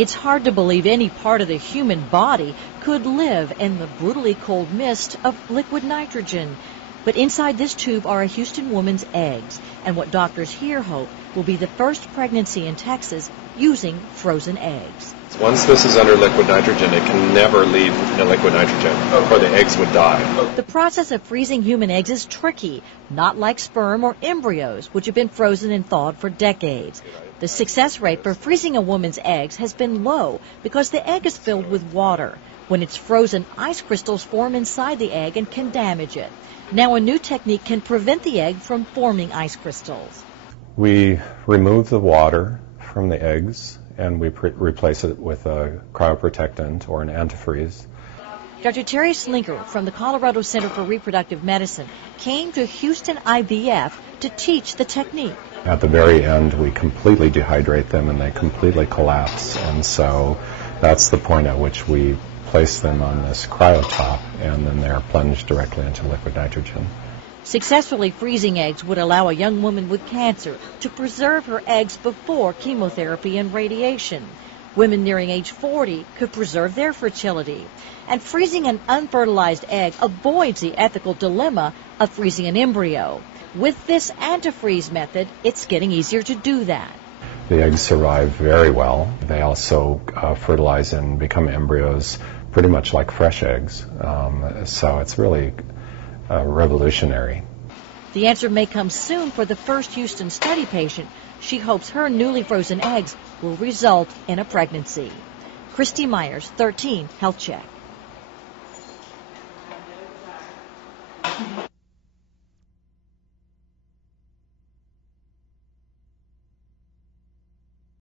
It's hard to believe any part of the human body could live in the brutally cold mist of liquid nitrogen. But inside this tube are a Houston woman's eggs, and what doctors here hope will be the first pregnancy in Texas using frozen eggs. Once this is under liquid nitrogen, it can never leave the liquid nitrogen, or the eggs would die. The process of freezing human eggs is tricky, not like sperm or embryos, which have been frozen and thawed for decades. The success rate for freezing a woman's eggs has been low because the egg is filled with water. When it's frozen, ice crystals form inside the egg and can damage it. Now a new technique can prevent the egg from forming ice crystals. We remove the water from the eggs and we replace it with a cryoprotectant or an antifreeze. Dr. Terry Slinker from the Colorado Center for Reproductive Medicine came to Houston IVF to teach the technique. At the very end, we completely dehydrate them and they completely collapse, and so that's the point at which we place them on this cryotop, and then they're plunged directly into liquid nitrogen. Successfully freezing eggs would allow a young woman with cancer to preserve her eggs before chemotherapy and radiation. Women nearing age 40 could preserve their fertility. And freezing an unfertilized egg avoids the ethical dilemma of freezing an embryo. With this antifreeze method, it's getting easier to do that. The eggs survive very well. They also fertilize and become embryos pretty much like fresh eggs. So it's really revolutionary. The answer may come soon for the first Houston study patient. She hopes her newly frozen eggs will result in a pregnancy. Christy Myers, 13 Health Check.